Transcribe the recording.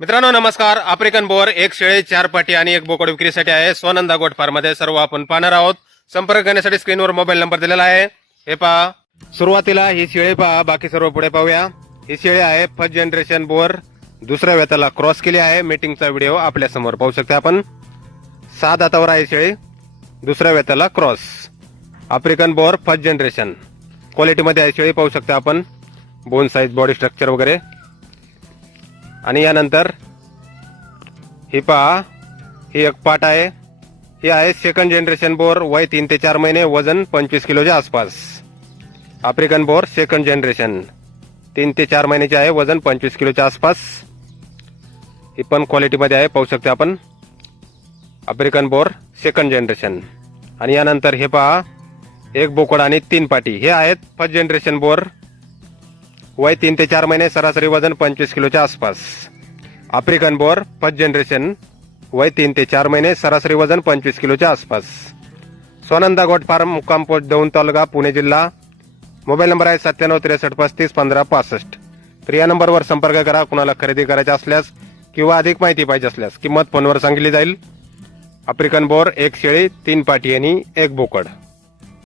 मित्रांनो नमस्कार. African bore एक शेळे चार पाटी आणि एक बोकड विक्रीसाठी आहे स्वानंदा गोट फार्ममध्ये सर्व आपण पाहणार आहोत. संपर्क करण्यासाठी स्क्रीनवर मोबाईल नंबर दिलेला आहे. हे पहा. सुरुवातीला ही शेळी पहा. बाकी सर्व पुढे पाहूया. ही शेळी आहे फर्स्ट जनरेशन बोअर. दुसऱ्या वेताला क्रॉस केली आहे. मीटिंगचा व्हिडिओ आपल्यासमोर पाहू शकता आपण. सहा दातावर आहे शेळी. दुसऱ्या वेताला cross. African Boer first generation. क्वालिटीमध्ये आहे शेळी पाहू शकता आपण. बोन साईज बॉडी स्ट्रक्चर वगैरे. आणि यानंतर ही पहा ही एक पाट आहे. ही आहे सेकंड जनरेशन बोर वय तीन ते चार महिने वजन पंचवीस किलोच्या आसपास. आफ्रिकन बोर सेकंड जनरेशन तीन ते चार महिन्याचे आहे वजन पंचवीस किलोच्या आसपास. ही पण क्वालिटीमध्ये आहे पाहू शकते आपण. आफ्रिकन बोर सेकंड जनरेशन आणि यानंतर हे पहा एक बोकड आणि तीन पाटी. हे आहेत फर्स्ट जनरेशन बोर वय तीन ते चार महिने सरासरी वजन पंचवीस किलोच्या आसपास. आफ्रिकन बोर फर्स्ट जनरेशन वय तीन ते चार महिने सरासरी वजन पंचवीस किलोच्या आसपास. स्वानंदा गोट फार्म मुक्काम पोस्ट दौंड तालुका पुणे जिल्हा. मोबाईल नंबर आहे सत्त्याण्णव त्रेसष्ट पस्तीस पंधरा पासष्ट. तर या नंबरवर संपर्क करा कुणाला खरेदी करायचा असल्यास किंवा अधिक माहिती पाहिजे असल्यास. किंमत फोनवर सांगितली जाईल. आफ्रिकन बोर एक शेळी तीन पाटी आणि एक बोकड.